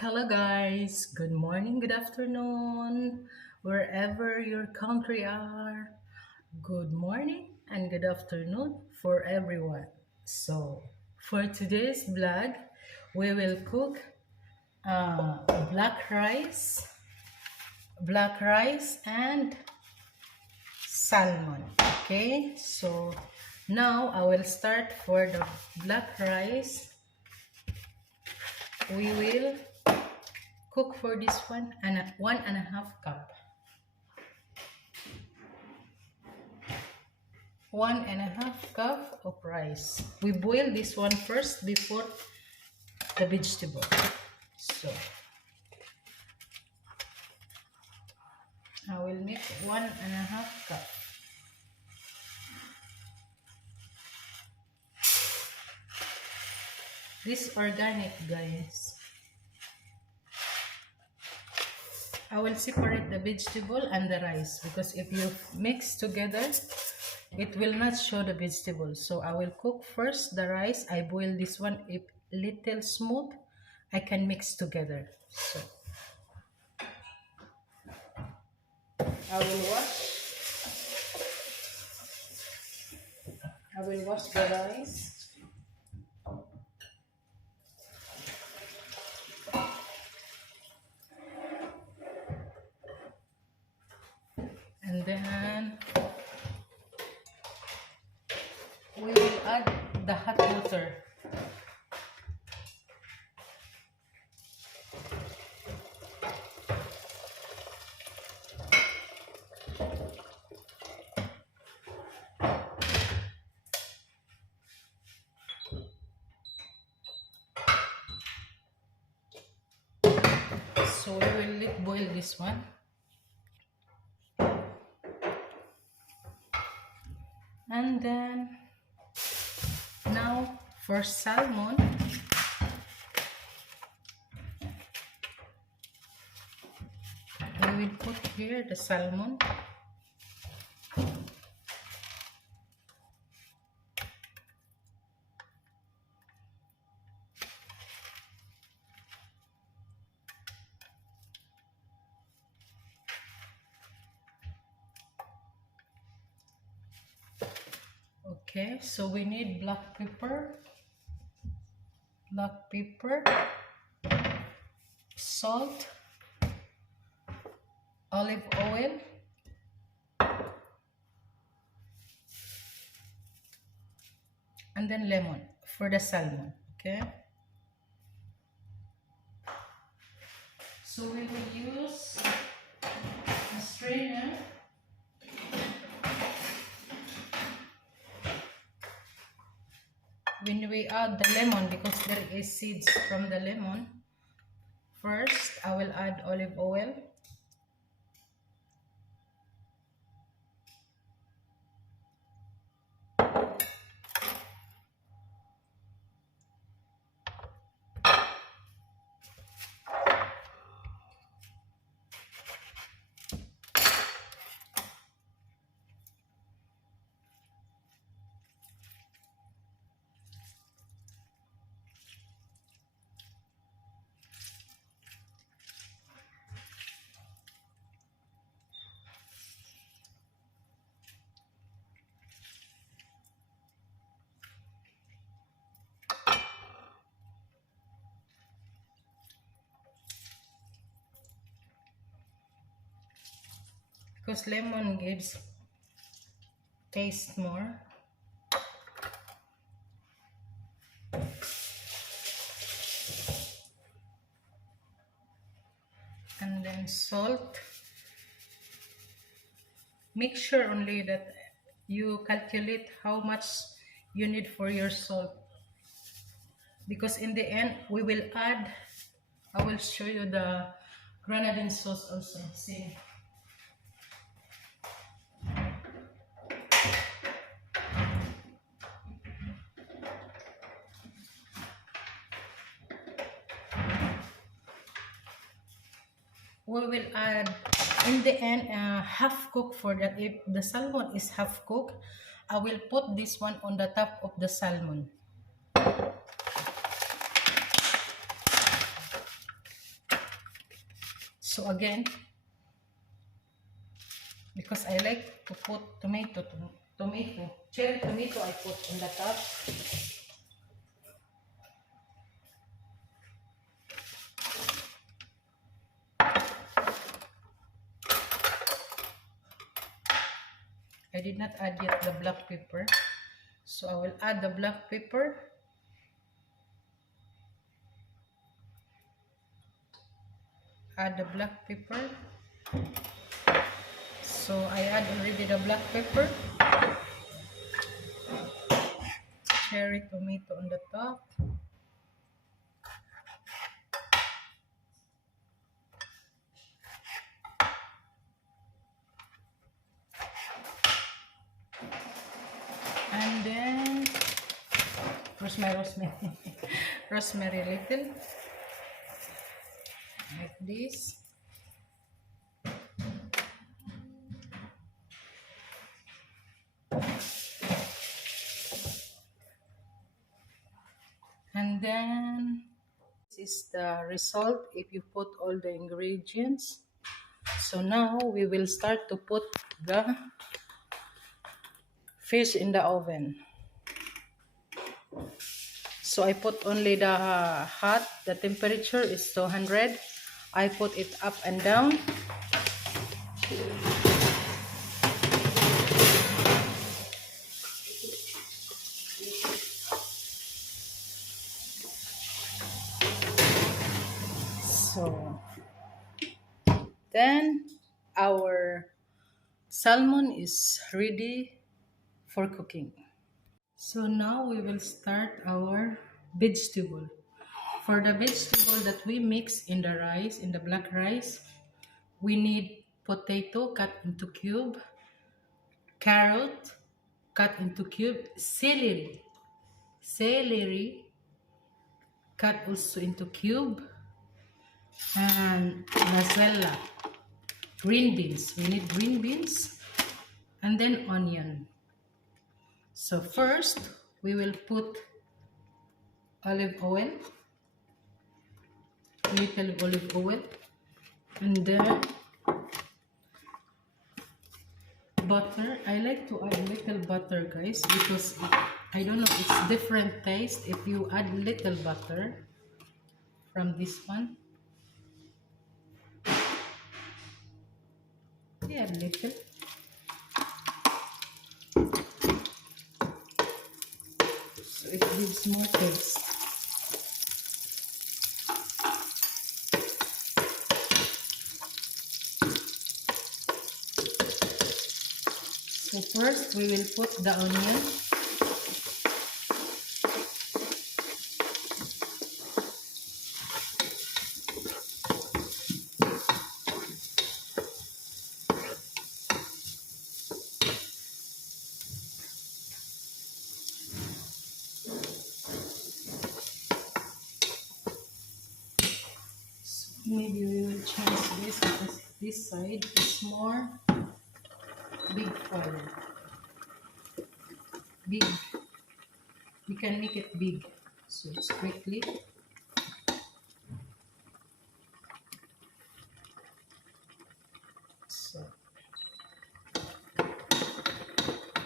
Hello, guys. Good morning, good afternoon, wherever your country are. Good morning and good afternoon for everyone. So, for today's vlog, we will cook uh, black rice, black rice and salmon. Okay, so now I will start for the black rice. We will cook for this one and 1.5 cup. 1.5 cup of rice. We boil this one first before the vegetable. So I will make 1.5 cup. This organic, guys. I will separate the vegetable and the rice because if you mix together, it will not show the vegetable. So I will cook first the rice. I boil this one a little smooth. I can mix together. So I will wash. I will wash the rice. And then we will add the hot water. So we will let boil this one. And then now for salmon, we will put here the salmon. Okay, so we need black pepper, salt, olive oil, and then lemon for the salmon. Okay, so we will use a strainer. When we add the lemon, because there is seeds from the lemon, first I will add olive oil. Because lemon gives taste more. And then salt. Make sure only that you calculate how much you need for your salt, because in the end we will add, I will show you the grenadine sauce also. See, we will add in the end half cook. For that, if the salmon is half cooked, I will put this one on the top of the salmon. So again, because I like to put tomato, cherry tomato I put on the top. I did not add yet the black pepper. So I will add the black pepper. Add the black pepper. So I add already the black pepper. Cherry tomato on the top. And then rosemary. Rosemary little. Like this. And then this is the result if you put all the ingredients. So now we will start to put the fish in the oven. So I put only the hot, the temperature is 200. I put it up and down. So then our salmon is ready for cooking. So now we will start our vegetable. For the vegetable that we mix in the rice, in the black rice, we need potato cut into cube, carrot cut into cube, celery cut also into cube, and lasella, green beans. We need green beans, and then onion. So first, we will put olive oil, little olive oil, and then butter. I like to add little butter, guys, because I don't know, it's different taste if you add little butter from this one. Yeah, little. So it gives more taste. So first we will put the onion. So maybe we will change this because this side is more big fire. Big. We can make it big. So it's quickly. So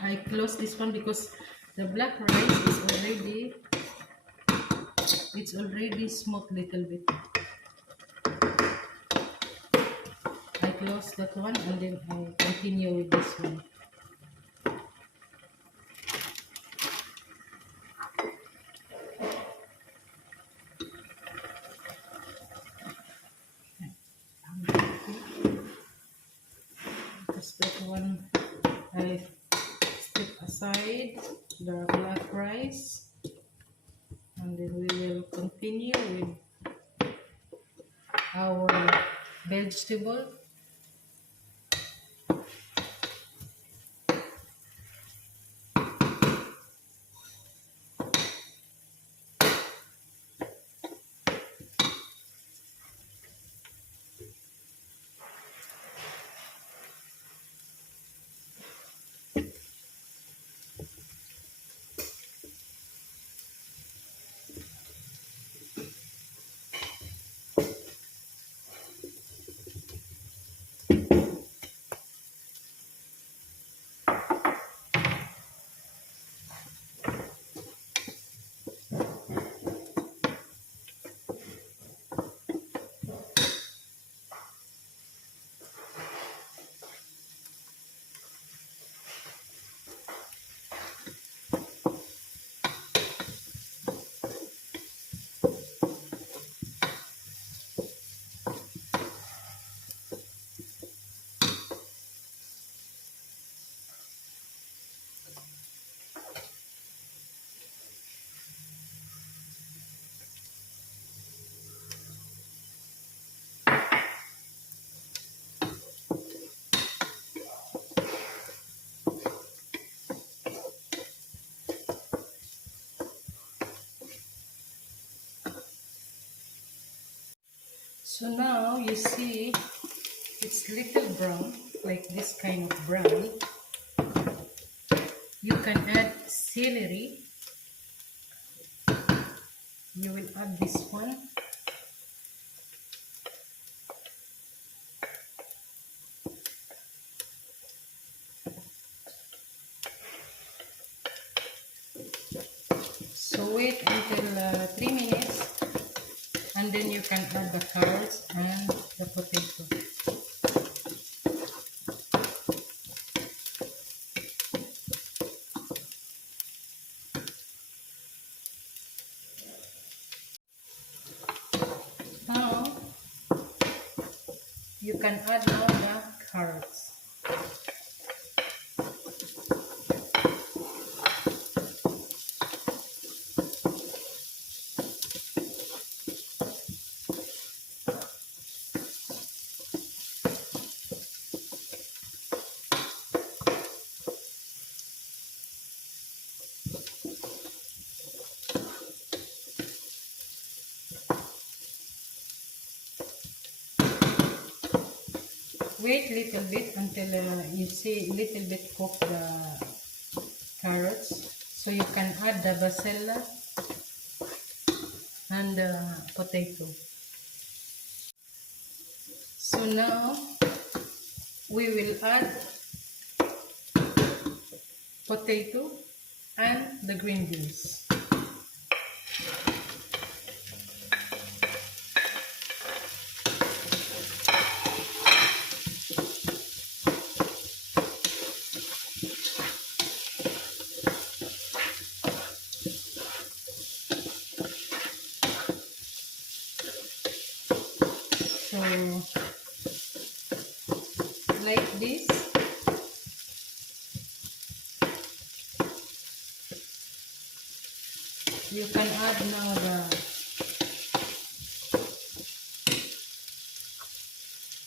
I close this one because the black rice is already smoked little bit. I close that one and then I continue with this one. Because that one I step aside the black rice, and then we will continue with our vegetable. So now you see it's little brown, like this kind of brown. You can add celery. You will add this one. So wait until 3 minutes, and then you can add the carrots and the potato. Now you can add now the carrots. Wait little bit until you see little bit cook the carrots. So you can add the basil and the potato. So now we will add potato and the green beans. So like this. You can add now the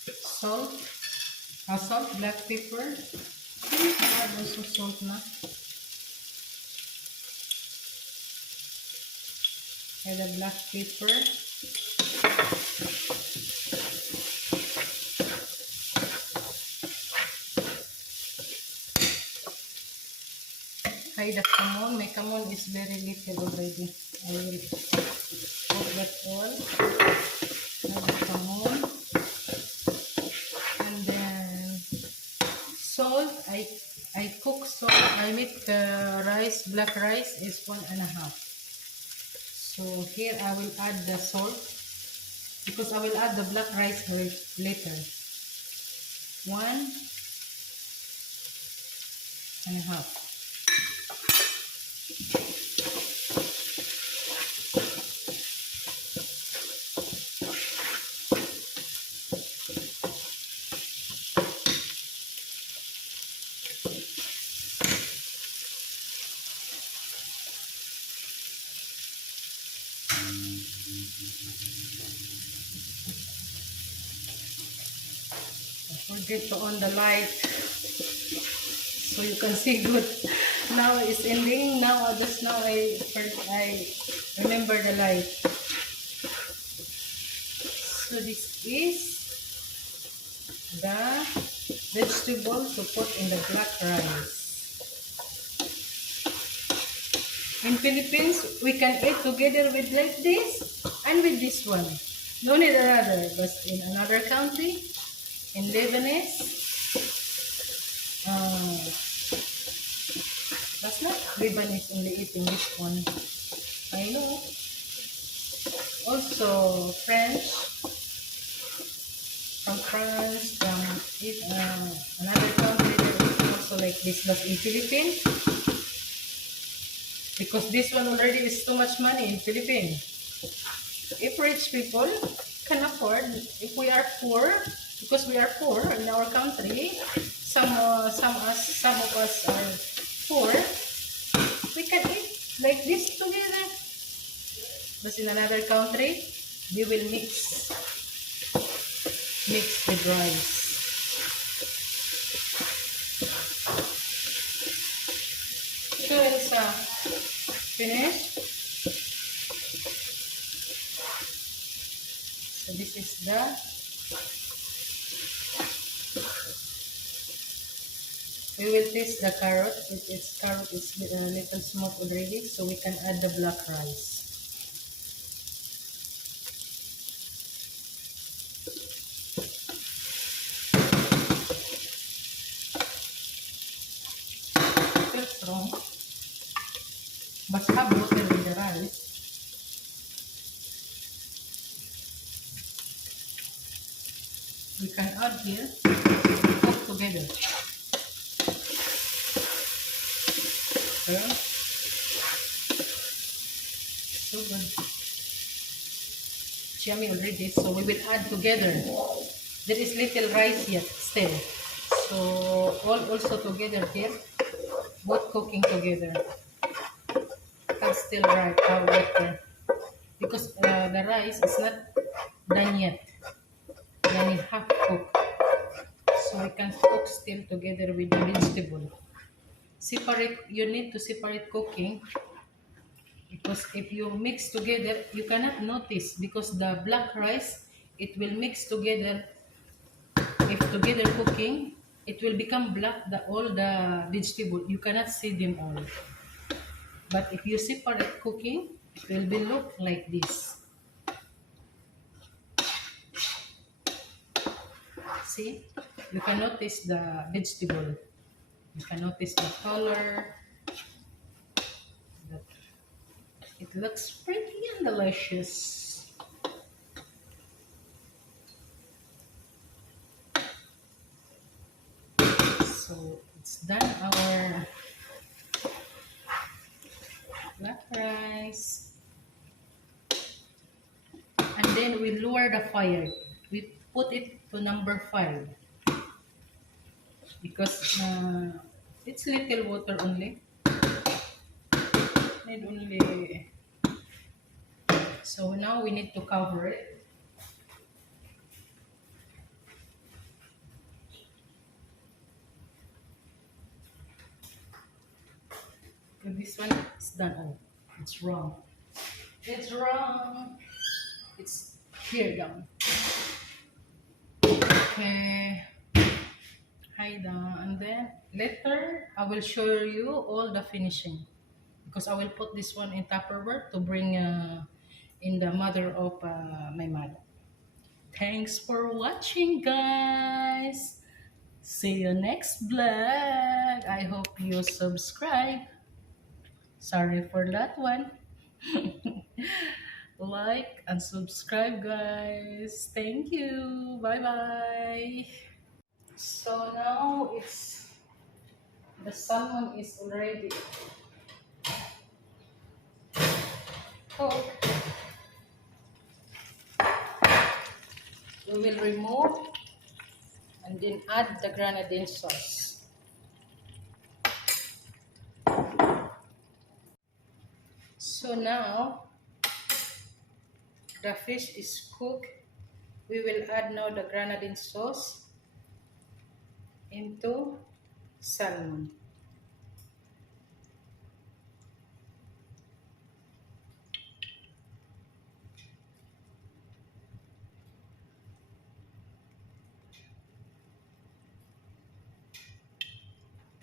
salt, black pepper. You can add also salt na. And the black pepper. Hi, the camon. My camon is very little already. I will put that all. Add the camon. And then salt. I cook salt. I make rice, black rice is 1.5. So here I will add the salt because I will add the black rice later. 1.5. Forget to on the light so you can see good. Now it's ending. Now just now I remember the light. So this is the vegetable to put in the black rice. In Philippines, we can eat together with like this and with this one. No need another, but in another country, in Lebanese, that's not Lebanese only eating this one. I know. Also French, from France, from another country, there is also like this. But in Philippines, because this one already is too much money in Philippines. If rich people can afford, if we are poor, because we are poor in our country, some of us are poor, we can eat like this together. But in another country, we will mix with rice. So Elsa, finish. So this is the we will taste the carrot. Its carrot is a little smoked already, so we can add the black rice. Still strong, but have water in the rice. We can add here, cook together. Okay. So good. It's yummy already, so we will add together. There is little rice yet still. So all also together here, both cooking together. That's still right, water. Because the rice is not done yet. Then half cooked. So we can cook still together with the vegetable. Separate, you need to separate cooking because if you mix together, you cannot notice because the black rice, it will mix together. If together cooking, it will become black, all the vegetable. You cannot see them all. But if you separate cooking, it will be look like this. See? You can notice the vegetable. You can notice the color. It looks pretty and delicious. So it's done our black rice. And then we lower the fire. We put it to number 5 because it's little water only. Need only. So now we need to cover it. This one is done. Oh, it's wrong. It's wrong. It's here down. Okay. Hide down. And then later I will show you all the finishing. Because I will put this one in Tupperware to bring in the mother of my mother. Thanks for watching, guys. See you next vlog. I hope you subscribe. Sorry for that one. Like and subscribe, guys. Thank you. Bye bye. So now it's the salmon is already cooked. We will remove and then add the grenadine sauce. So now the fish is cooked. We will add now the grenadine sauce into salmon.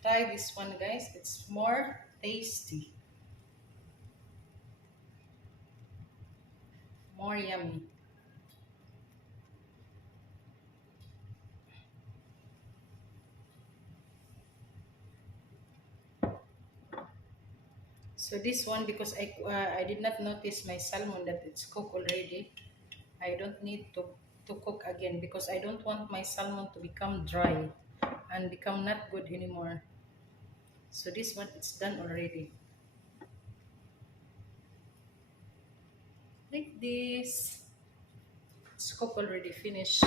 Try this one, guys. It's more tasty, more yummy. So this one, because I did not notice my salmon that it's cooked already, I don't need to cook again because I don't want my salmon to become dry and become not good anymore. So this one, it's done already. Like this. It's cooked already, finished.